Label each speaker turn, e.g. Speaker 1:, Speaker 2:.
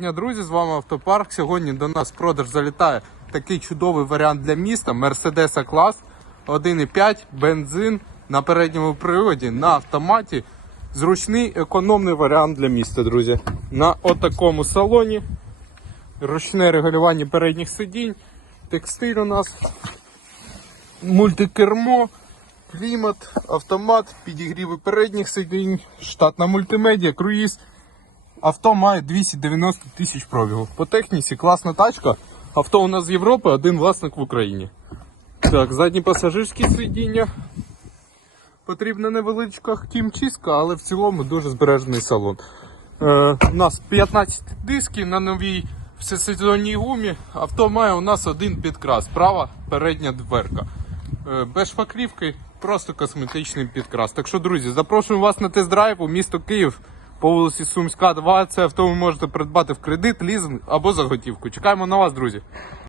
Speaker 1: Друзі, з вами Автопарк. Сьогодні до нас продаж залітає такий чудовий варіант для міста Mercedes клас 1,5 бензин на передньому приводі на автоматі. Зручний економний варіант для міста, друзі. На отакому салоні. Ручне регулювання передніх сидінь, текстиль у нас, мультикермо, клімат, автомат, підігріви передніх сидінь, штатна мультимедіа, круїз. Авто має 290 тисяч пробігу. По техніці класна тачка. Авто у нас з Європи, один власник в Україні. Так, задні пасажирські сидіння. Потрібна невеличка хімчистка, але в цілому дуже збережений салон. Е, у нас 15 дисків на новій всесезонній гумі. Авто має у нас один підкрас. Права передня дверка. Е, без шпаклівки, просто косметичний підкрас. Так що, друзі, запрошуємо вас на тест-драйв у місто Київ по вулиці Сумська, 2. Це авто ви можете придбати в кредит, лізинг або за готівку. Чекаємо на вас, друзі.